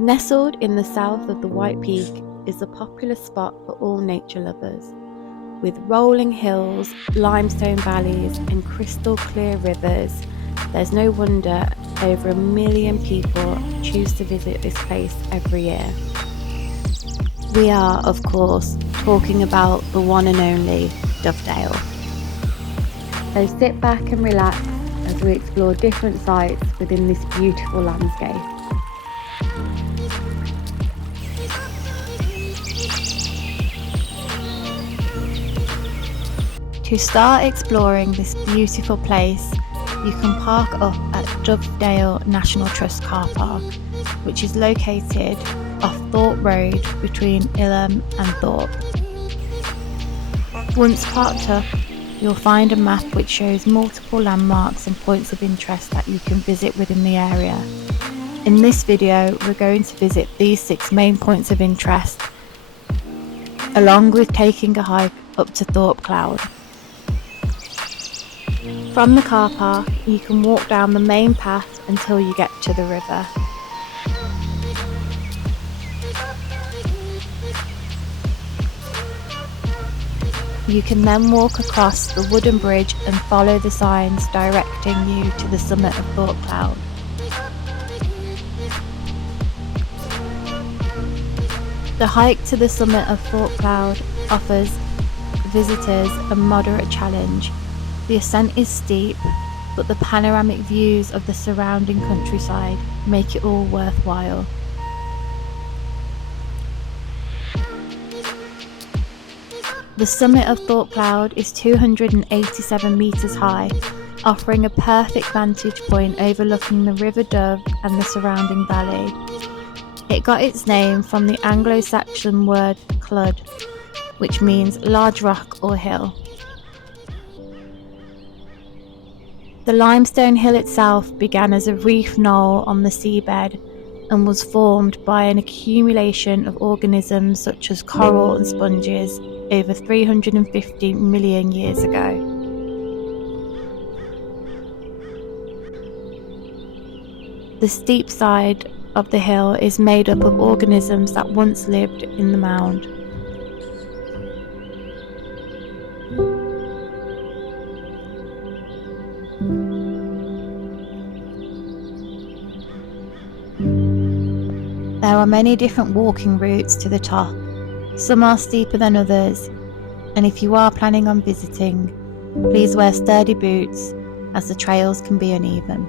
Nestled in the south of the White Peak is a popular spot for all nature lovers. With rolling hills, limestone valleys and crystal clear rivers, there's no wonder over 1 million people choose to visit this place every year. We are, of course, talking about the one and only Dovedale. So sit back and relax as we explore different sites within this beautiful landscape. To start exploring this beautiful place, you can park up at Dovedale National Trust car park, which is located off Thorpe Road between Ilham and Thorpe. Once parked up, you'll find a map which shows multiple landmarks and points of interest that you can visit within the area. In this video, we're going to visit these 6 main points of interest, along with taking a hike up to Thorpe Cloud. From the car park, you can walk down the main path until you get to the river. You can then walk across the wooden bridge and follow the signs directing you to the summit of Thorpe Cloud. The hike to the summit of Thorpe Cloud offers visitors a moderate challenge. The ascent is steep, but the panoramic views of the surrounding countryside make it all worthwhile. The summit of Thorpe Cloud is 287 metres high, offering a perfect vantage point overlooking the River Dove and the surrounding valley. It got its name from the Anglo-Saxon word clud, which means large rock or hill. The limestone hill itself began as a reef knoll on the seabed and was formed by an accumulation of organisms such as coral and sponges over 350 million years ago. The steep side of the hill is made up of organisms that once lived in the mound. There are many different walking routes to the top. Some are steeper than others, and if you are planning on visiting, please wear sturdy boots as the trails can be uneven.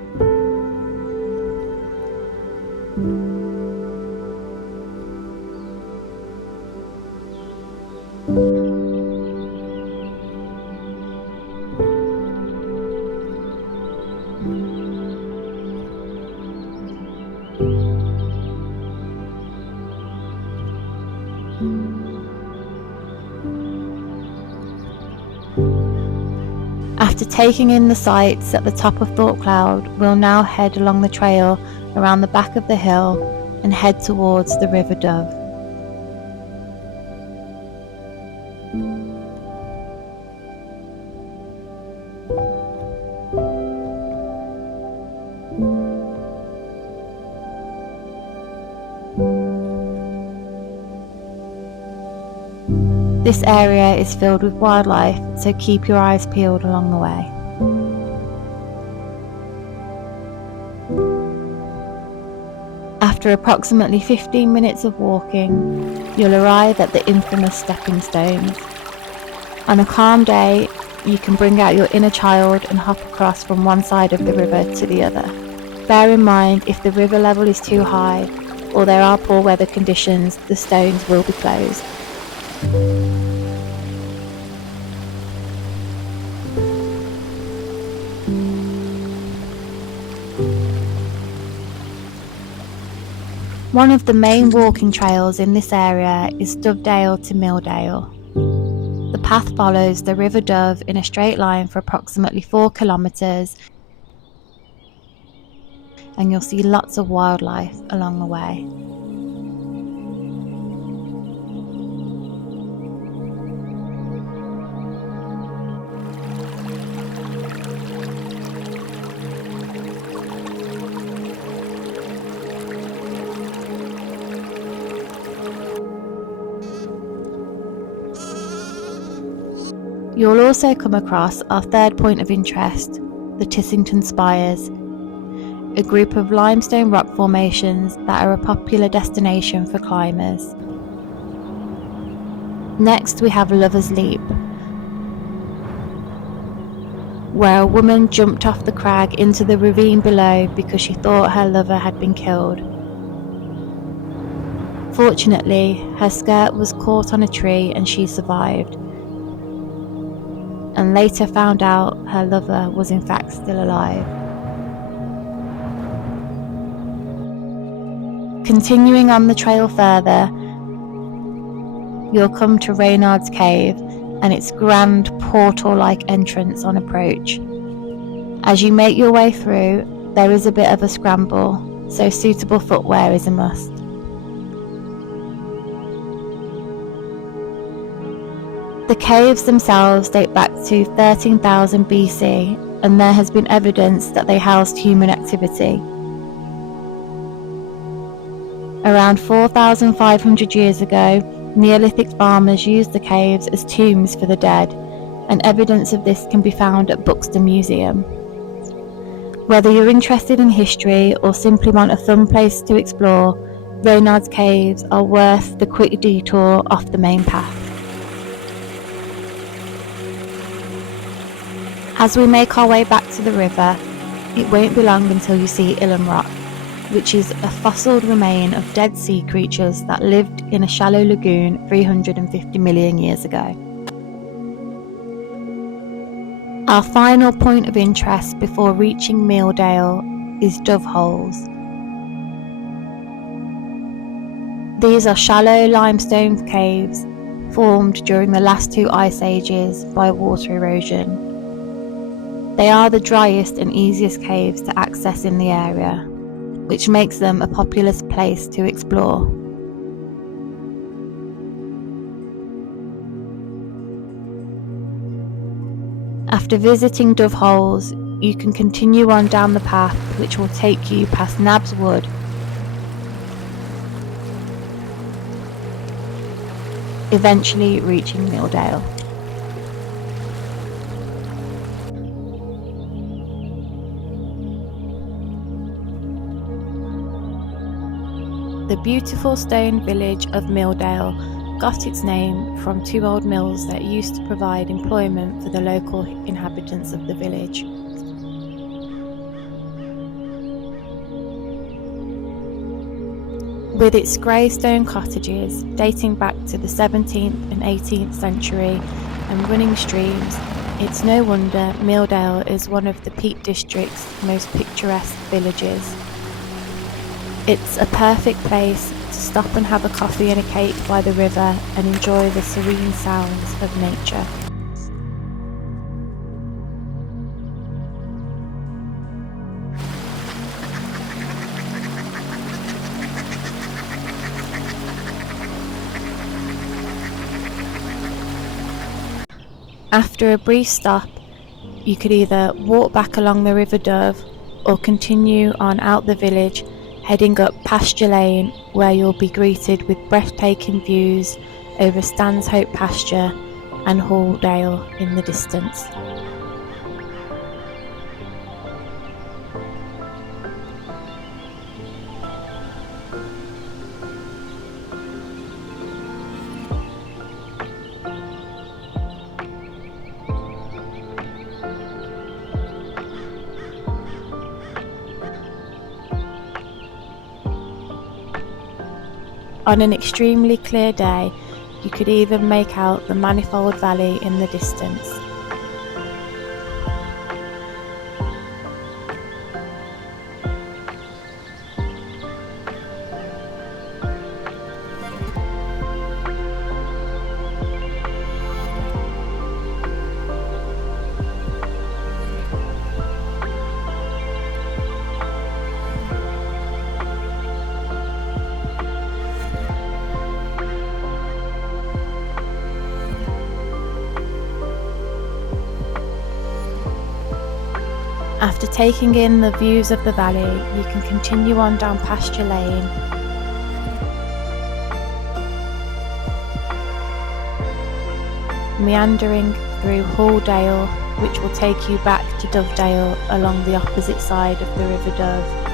After taking in the sights at the top of Thorpe Cloud, we'll now head along the trail around the back of the hill and head towards the River Dove. This area is filled with wildlife, so keep your eyes peeled along the way. After approximately 15 minutes of walking, you'll arrive at the infamous stepping stones. On a calm day, you can bring out your inner child and hop across from one side of the river to the other. Bear in mind, if the river level is too high or there are poor weather conditions, the stones will be closed. One of the main walking trails in this area is Dovedale to Milldale. The path follows the River Dove in a straight line for approximately 4 kilometres, and you'll see lots of wildlife along the way. You'll also come across our third point of interest, the Tissington Spires, a group of limestone rock formations that are a popular destination for climbers. Next we have Lover's Leap, where a woman jumped off the crag into the ravine below because she thought her lover had been killed. Fortunately, her skirt was caught on a tree and she survived, and later found out her lover was in fact still alive. Continuing on the trail further, you'll come to Reynard's Cave and its grand portal-like entrance on approach. As you make your way through, there is a bit of a scramble, so suitable footwear is a must. The caves themselves date back to 13,000 BC, and there has been evidence that they housed human activity. Around 4,500 years ago, Neolithic farmers used the caves as tombs for the dead, and evidence of this can be found at Buxton Museum. Whether you're interested in history or simply want a fun place to explore, Reynard's Caves are worth the quick detour off the main path. As we make our way back to the river, it won't be long until you see Ilham Rock, which is a fossiled remain of dead sea creatures that lived in a shallow lagoon 350 million years ago. Our final point of interest before reaching Milldale is Dove Holes. These are shallow limestone caves formed during the last two ice ages by water erosion. They are the driest and easiest caves to access in the area, which makes them a popular place to explore. After visiting Dove Holes, you can continue on down the path, which will take you past Nabs Wood, eventually reaching Milldale. The beautiful stone village of Milldale got its name from two old mills that used to provide employment for the local inhabitants of the village. With its grey stone cottages dating back to the 17th and 18th century and running streams, it's no wonder Milldale is one of the Peak District's most picturesque villages. It's a perfect place to stop and have a coffee and a cake by the river and enjoy the serene sounds of nature. After a brief stop, you could either walk back along the River Dove or continue on out the village, heading up Pasture Lane, where you'll be greeted with breathtaking views over Stanhope Pasture and Halldale in the distance. On an extremely clear day, you could even make out the Manifold Valley in the distance. After taking in the views of the valley, you can continue on down Pasture Lane, meandering through Milldale, which will take you back to Dovedale along the opposite side of the River Dove.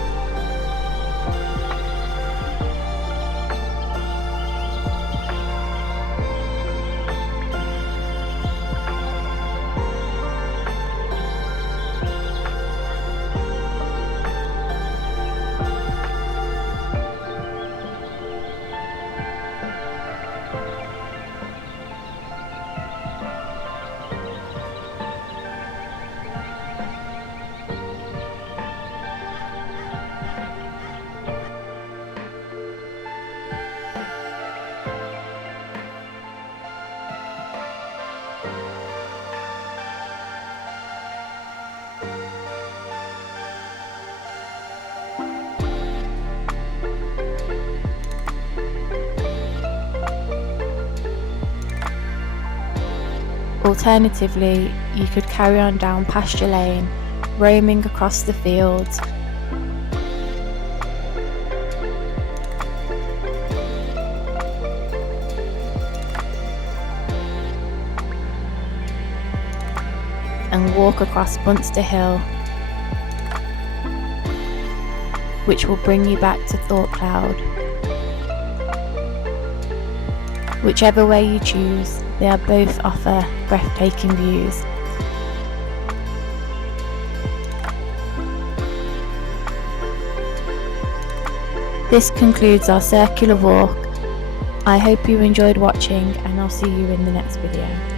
Alternatively, you could carry on down Pasture Lane, roaming across the fields, and walk across Bunster Hill, which will bring you back to Thorpe. Whichever way you choose, they are both offer breathtaking views. This concludes our circular walk. I hope you enjoyed watching, and I'll see you in the next video.